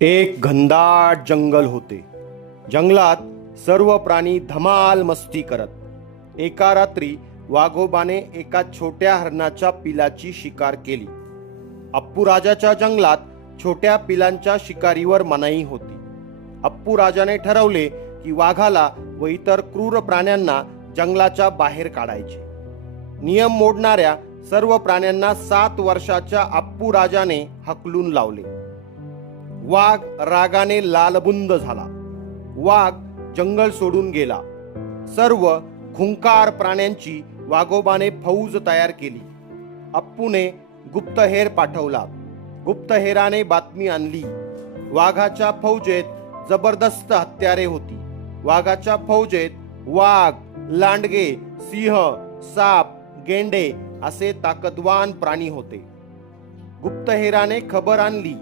एक घनदाट जंगल होते. जंगलात सर्व प्राणी धमाल मस्ती करत. एका रात्री वाघोबाने एका छोट्या हरणाच्या पिलाची शिकार केली. अप्पू राजाच्या जंगलात छोट्या पिलांच्या शिकारीवर मनाई होती. अप्पू राजाने ठरवले की वाघाला व इतर क्रूर प्राण्यांना जंगलाच्या बाहेर काढायचे. नियम मोडणाऱ्या सर्व प्राण्यांना सात वर्षाच्या अप्पू राजाने हकलून लावले. वाघ रागाने लालबुंद झाला. वाघ जंगल सोडून गेला. सर्व खुंकार प्राण्यांची वाघोबाने फौज तयार केली. अप्पूने गुप्तहेर पाठवला. गुप्तहेराने बातमी आणली. वाघाच्या फौजेत जबरदस्त हत्यारे होती. वाघाच्या फौजेत वाघ लांडगे सिंह साप गेंडे असे ताकदवान प्राणी होते. गुप्तहेराने खबर आणली.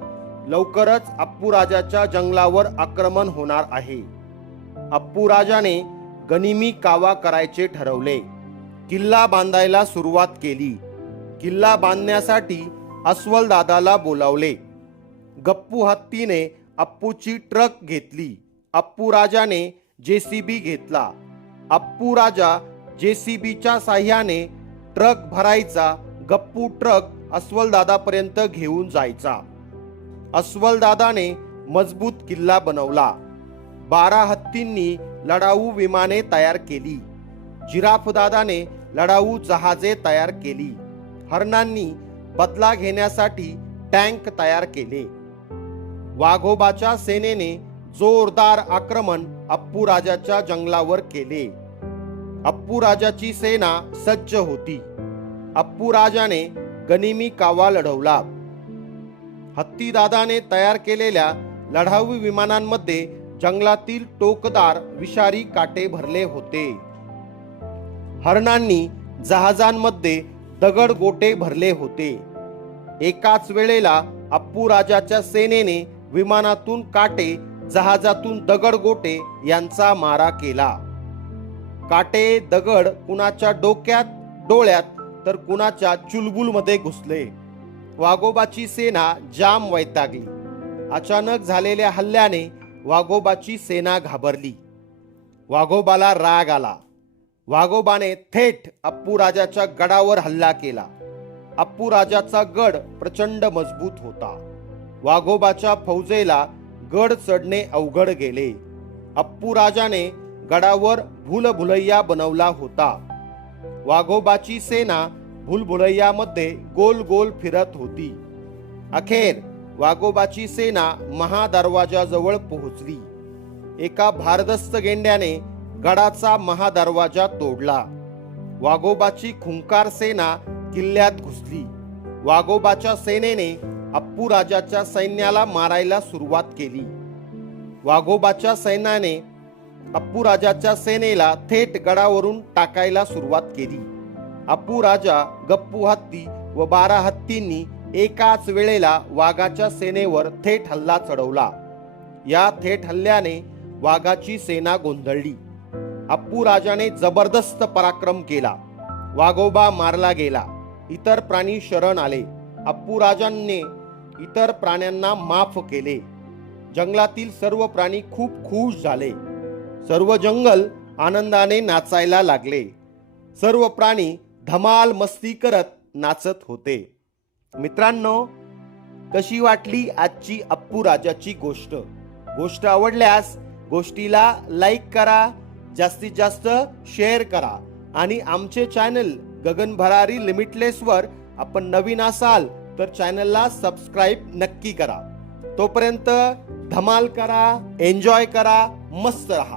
लवकरच अप्पू राजाच्या जंगलावर आक्रमण होणार आहे. अप्पू राजाने गनिमी कावा करायचे ठरवले. किल्ला बांधायला सुरुवात केली. किल्ला बांधण्यासाठी अस्वल दादाला बोलावले. गप्पू हत्तीने अप्पूची ट्रक घेतली. अप्पू राजाने बी घेतला. अप्पू राजा बीच्या साह्याने ट्रक भरायचा. गप्पू ट्रक अस्वलदादापर्यंत घेऊन जायचा. अस्वलदादाने मजबूत किल्ला बनवला. बारा हत्तींनी लढाऊ विमाने तयार केली. जिराफदादाने लढाऊ जहाजे तयार केली. हरणांनी बदला घेण्यासाठी टँक तयार केले. वाघोबाच्या सेनेने जोरदार आक्रमण अप्पू राजाच्या जंगलावर केले. अप्पू राजाची सेना सज्ज होती. अप्पू राजाने गनिमी कावा लढवला. हत्तीदादाने तयार केलेल्या लढाऊ विमानांमध्ये जंगलातील टोकदार विषारी काटे भरले होते. हरणांनी जहाजांमध्ये दगड गोटे भरले होते. एकाच वेळेला अप्पू राजाच्या सेनेने विमानातून काटे जहाजातून दगड गोटे यांचा मारा केला. काटे दगड कुणाच्या डोक्यात डोळ्यात तर कुणाच्या चुलबुलमध्ये घुसले. वाघोबाची सेना जाम वैतागली. अचानक झालेल्या हल्ल्याने वाघोबाची सेना घाबरली. वाघोबाला राग आला. वाघोबाने थेट अप्पू राजाच्या गडावर हल्ला केला. अप्पू राजाचा गड प्रचंड मजबूत होता. वाघोबाच्या फौजेला गड चढणे अवघड गेले. अप्पू राजाने गडावर भूलभुलैया बनवला होता. वाघोबाची सेना भूलभुलैयामध्ये गोल गोल फिरत होती. अखेर वाघोबाची सेना महादरवाजाजवळ पोहोचली. एका भारदस्त गेंड्याने गडाचा महादरवाजा तोडला. वाघोबाची खुंकार सेना किल्ल्यात घुसली. वाघोबाच्या सेनेने अप्पू राजाच्या सैन्याला मारायला सुरुवात केली. वाघोबाच्या सैन्याने अप्पू राजाच्या सेनेला थेट गडावरून टाकायला सुरुवात केली. अप्पू राजा गप्पू हत्ती व बारा हत्तींनी एकाच वेळेला वाघाच्या सेनेवर थेट हल्ला चढवला. या थेट हल्ल्याने वाघाची सेना गोंधळली. अप्पू राजाने जबरदस्त पराक्रम केला. वाघोबा मारला गेला. इतर प्राणी शरण आले. अप्पू राजांनी इतर प्राण्यांना माफ केले. जंगलातील सर्व प्राणी खूप खुश झाले. सर्व जंगल आनंदाने नाचायला लागले. सर्व प्राणी धमाल मस्ती करत नाचत होते. मित्रांनो कशी वाटली आजची अप्पू राजाची गोष्ट? गोष्ट आवडल्यास गोष्टीला लाईक करा जास्तीत जास्त शेअर करा आणि आमचे चॅनल गगन भरारी लिमिटलेसवर आपण नवीन असाल तर चॅनलला सबस्क्राईब नक्की करा. तोपर्यंत धमाल करा एन्जॉय करा मस्त रहा.